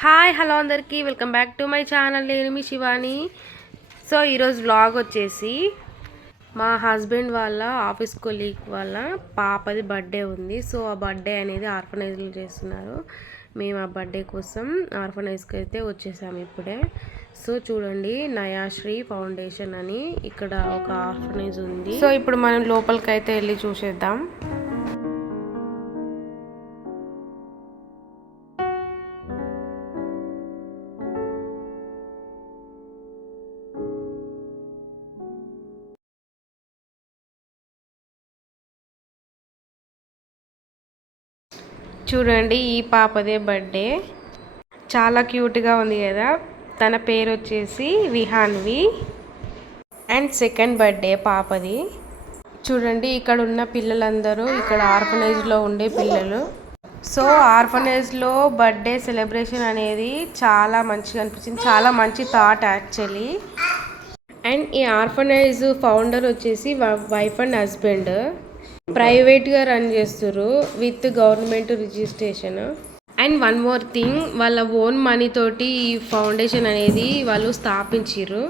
Hi hello అందరికీ welcome back to my channel. నేను మీ Shivani. So ఈరోజు వ్లాగ్ వచ్చేసి మా హస్బెండ్ వాళ్ళ ఆఫీస్ కొలీగ్ వాళ్ళ పాపది బర్త్డే ఉంది. సో ఆ బర్త్డే అనేది ఆర్ఫనైజ్లో చేస్తున్నారు. మేము ఆ బర్త్డే కోసం ఆర్ఫనైజ్కి అయితే వచ్చేసాము ఇప్పుడే. సో చూడండి, నయాశ్రీ ఫౌండేషన్ అని ఇక్కడ ఒక ఆర్ఫనైజ్ ఉంది. సో ఇప్పుడు మనం లోపలికి అయితే వెళ్ళి చూసేద్దాం. చూడండి, ఈ పాపదే బర్త్డే చాలా క్యూట్గా ఉంది కదా. తన పేరు వచ్చేసి విహాన్వి అండ్ సెకండ్ బర్త్డే పాపది. చూడండి, ఇక్కడ ఉన్న పిల్లలందరూ ఇక్కడ ఆర్ఫనైజ్లో ఉండే పిల్లలు. సో ఆర్ఫనైజ్లో బర్త్డే సెలబ్రేషన్ అనేది చాలా మంచిగా అనిపించింది. చాలా మంచి థాట్ యాక్చువల్లీ. అండ్ ఈ ఆర్ఫనైజ్ ఫౌండర్ వచ్చేసి వైఫ్ అండ్ హస్బెండ్ ప్రైవేట్గా రన్ చేస్తారు with government registration. And one more thing, వాళ్ళ ఓన్ మనీ తోటి ఈ ఫౌండేషన్ అనేది వాళ్ళు స్థాపించారు.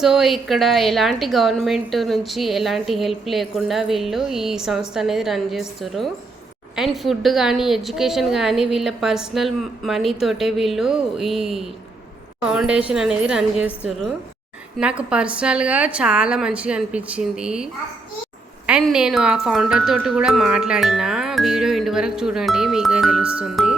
సో ఇక్కడ ఎలాంటి గవర్నమెంట్ నుంచి ఎలాంటి హెల్ప్ లేకుండా వీళ్ళు ఈ సంస్థ అనేది రన్ చేస్తారు. అండ్ ఫుడ్ కానీ ఎడ్యుకేషన్ కానీ వీళ్ళ పర్సనల్ మనీ తోటే వీళ్ళు ఈ ఫౌండేషన్ అనేది రన్ చేస్తారు. నాకు పర్సనల్గా చాలా మంచిగా అనిపించింది. అండ్ నేను ఆ ఫౌండర్ తోటి కూడా మాట్లాడిన. వీడియో ఇంటి వరకు చూడండి, మీకే తెలుస్తుంది.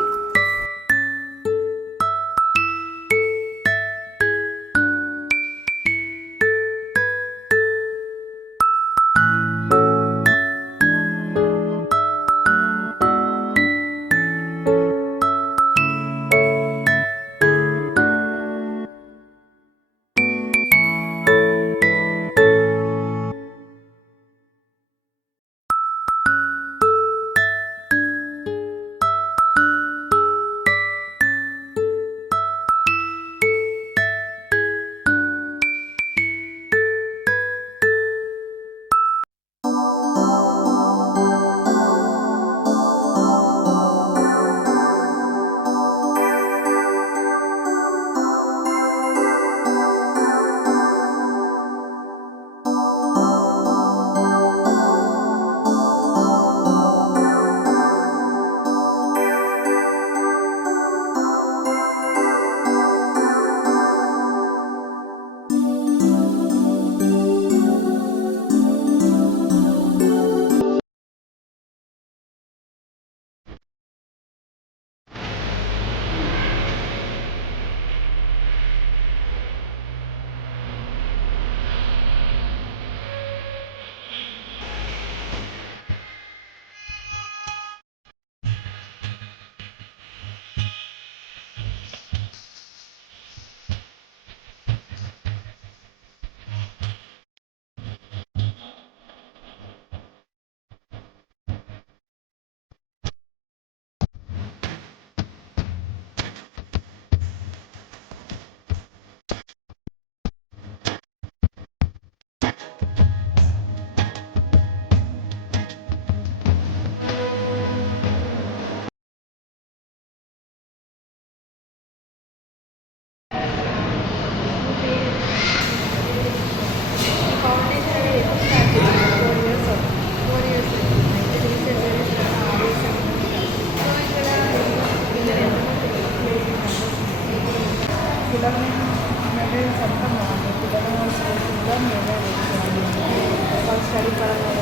స్టడీ పరంగా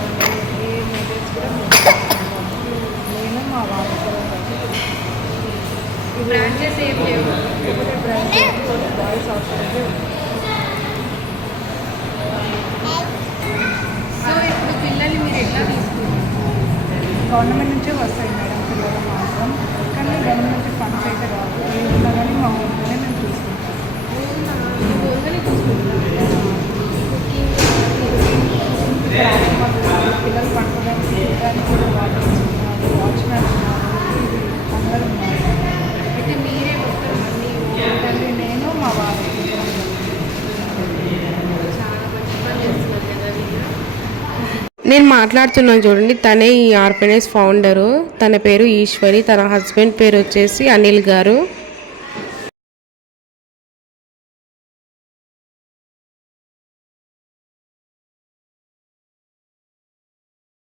ఏ మెటీరియల్స్ కూడా నేను మా వాళ్ళు బ్రాంచెస్ ఏం లేవు. ఒకటే బ్రాంచ్ బాయ్స్ హాస్టల్. సో ఇప్పుడు పిల్లల్ని మీరు ఎట్లా తీసుకుంటారు? గవర్నమెంట్ నుంచే వస్తాయి మేడం పిల్లలు మాత్రం, కానీ గవర్నమెంట్ ఫండ్స్ అయితే రావు. ఏమున్నా కానీ మా ఊళ్ళోనే మేము తీసుకుంటాం. ఊళ్ళోనే తీసుకుంటాం. పిల్లలు పడుకోవడానికి కూడా వాచ్మెన్ అందరూ ఉన్నారు. అయితే మీరే మొత్తం అన్నీ నేను మా వారు చాలా మంచి పని చేస్తున్నారు కదా వీళ్ళు. నేను మాట్లాడుతున్నాను చూడండి, తనే ఈ ఆర్ఫనైజ్ ఫౌండరు. తన పేరు ఈశ్వరి, తన హస్బెండ్ పేరు వచ్చేసి అనిల్ గారు.